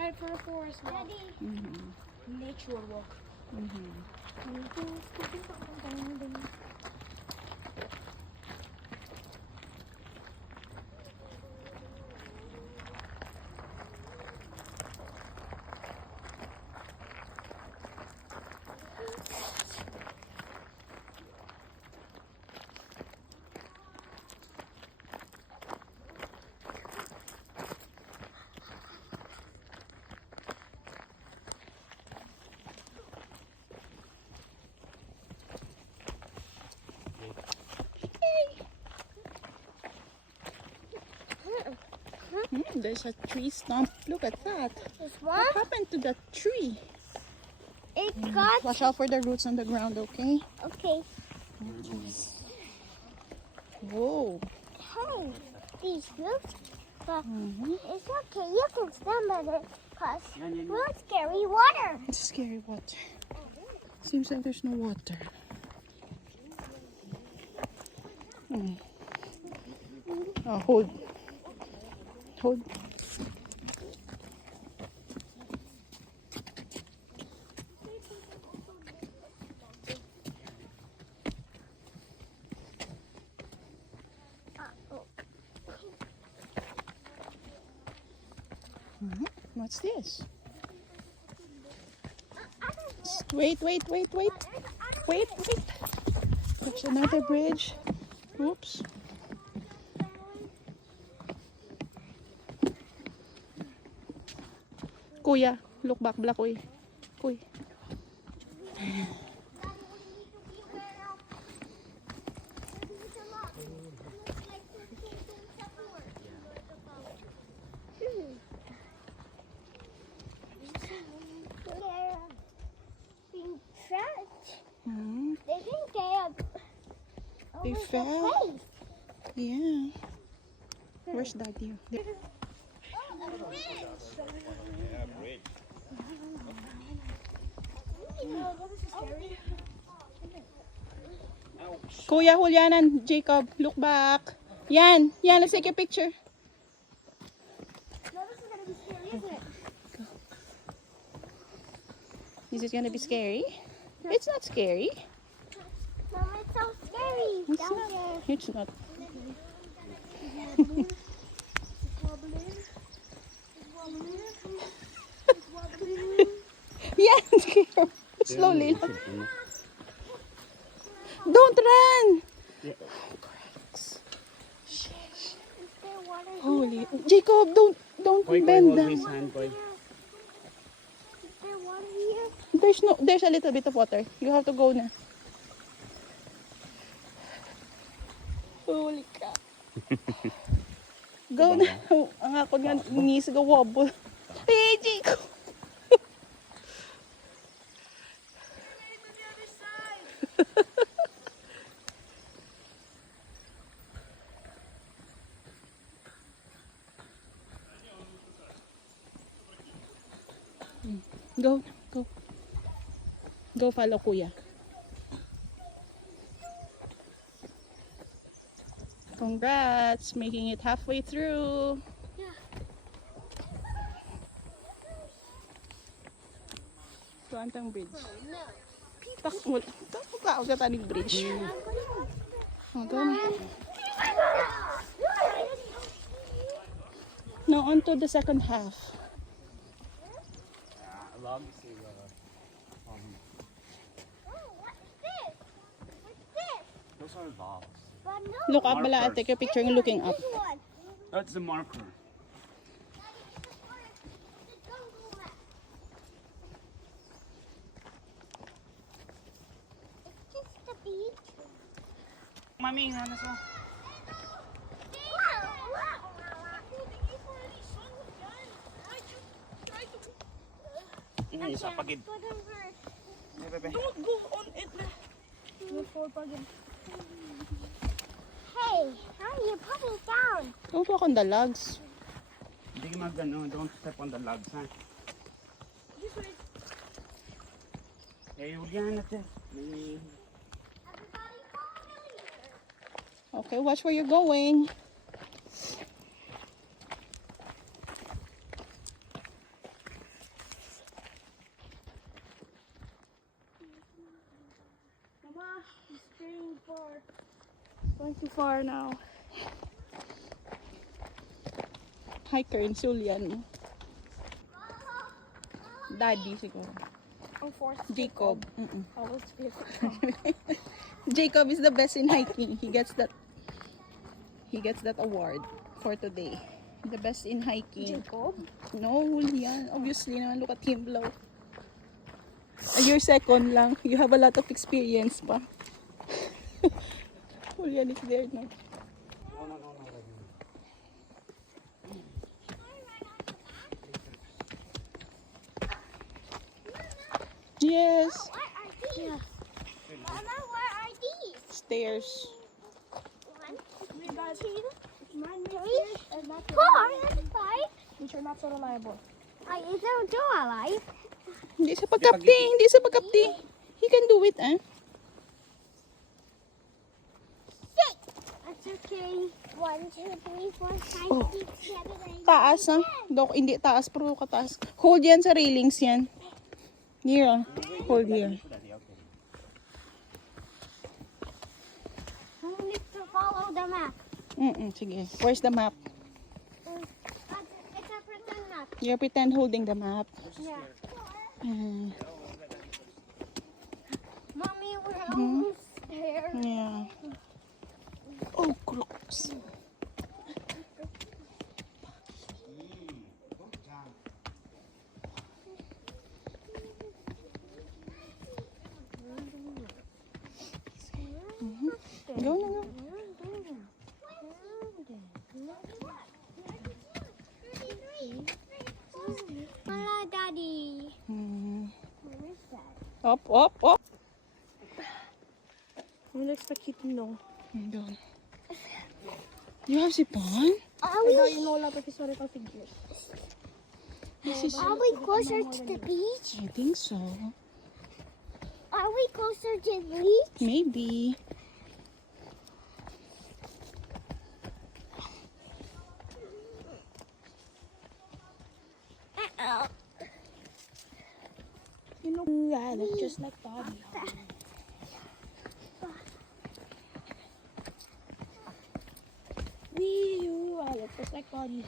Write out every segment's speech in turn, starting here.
Time for a forest walk. Nature walk. There's a tree stump. Look at that. This What one, happened to that tree? it got. Watch out for the roots on the ground, okay? Okay. Whoa. Hey, these roots. But it's okay. You can stand on it because roots carry water. It's scary water. Seems like there's no water. Oh, hold. Hold. What's this? Wait. Wait. There's another bridge. Oops. Kuya, look back, Black. Kuy. Being trapped. They They fell. Yeah. Where's Daddy? There. Kuya Julianan, Jacob, look back. Yan, let's take a picture. No, this is gonna be scary, isn't it? Is it gonna be scary? It's not scary. Mom, it's so scary. It's Down not. there. It's not. Yan, slowly. Don't run. Holy, Jacob, don't bend down. Is there water here? There's a little bit of water. You have to go na. Holy crap. Go na. Ang ako nga, knees go wobble. Hey, Jacob. Go. Go follow Kuya. Congrats, making it halfway through. Tuantang bridge. Takot ka tanig bridge. Oh, go na. No, on to the second half. Oh, what's this? What's this? Those are logs. But no. Look up, Bala. I'll take a picture and looking up. This one. That's the marker. It's just the beach. Mami, ano sa? Isa pagid. Don't go on it. Hey, how are you putting it down? Don't walk on the logs. Hindi magano, don't step on the logs, ha? Eh, Juliana, te. Okay, watch where you're going. far. Going too far now. Hiker in Julian. Daddy siguro. Ang forced Jacob. I was fit. Jacob is the best in hiking. He gets that award for today. The best in hiking. Jacob? No, Julian. Obviously naman, look at him below. You're second lang. You have a lot of experience pa. Julian is there now. Yes. What are these? Mama, what are these? Stairs. 1, 2, Mine 3, and not 4, and 5. which are not so reliable. I don't do alive. Hindi sa pagkapti. Hindi sa pagkapti. He can do it, eh? 6. That's okay. 1, 2, 3, 4, 5, Oh. 6, 7, 8, Taas, ha? Dok, hindi taas, pero kataas. Hold yan sa railings yan. Here, ah. Hold here. Who needs to follow the map? Sige. Where's the map? It's a pretend map. You pretend holding the map. Yeah. Mm, Mommy, we're almost there. yeah. Oh, crooks. Go na, go. Hello, Daddy. Where is that? Up, up, up. I'm not expecting no. Doon. You have sipon? Are I know we, you know a lot of historical figures. This is, are we closer to the beach? I think so. Are we closer to the beach? Maybe. Uh-oh. You know, yeah, look just like Daddy. I look just like Daddy.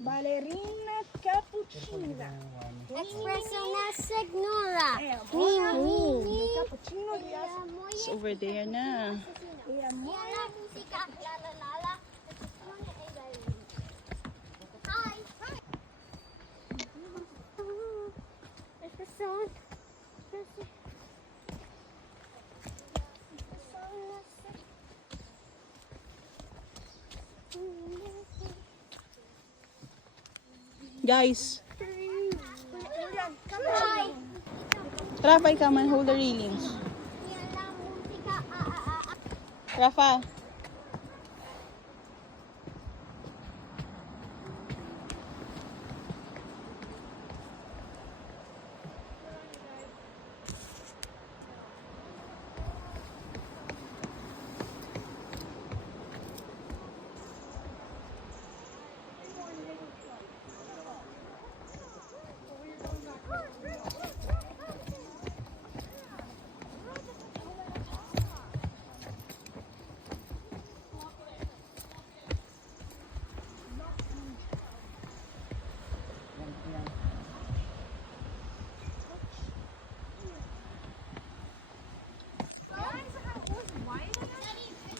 Ballerina cappuccina. Espresso na signora. Cappuccino, yes. It's over there na. Yeah, Yana música. La la la la. Hi. Espresso. Guys, Hi. Rafa, ikaw man, hold the railings. Yana música. Rafa.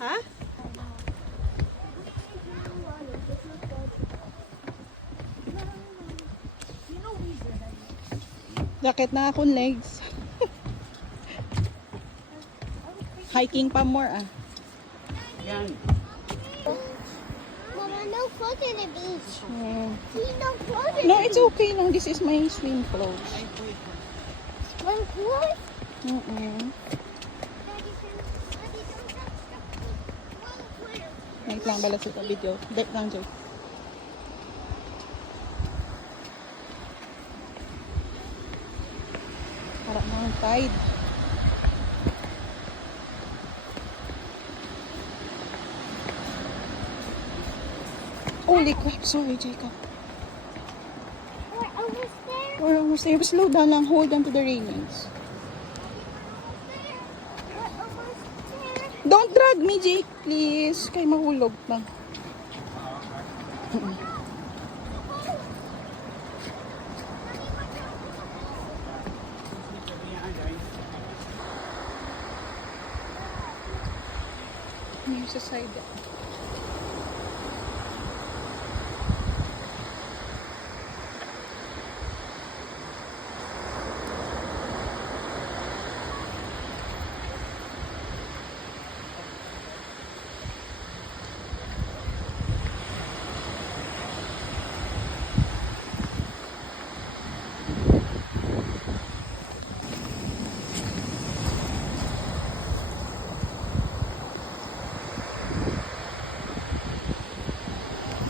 Ha? Sakit na akong legs. Hiking pa more, ah. Yan. Mama, no clothes in the beach. Mm. See, no clothes in No, the it's okay lang. This is my swim clothes. One clothes? Mm-mm. Wait lang, balas ito video. Dek lang, Joy. Para na ang tide. Holy crap, sorry, Jacob. We're almost there. We're almost there. Slow down lang. Hold on to the railings. Don't drag me, Jake, please. Kay mahulog na. Yung sa side.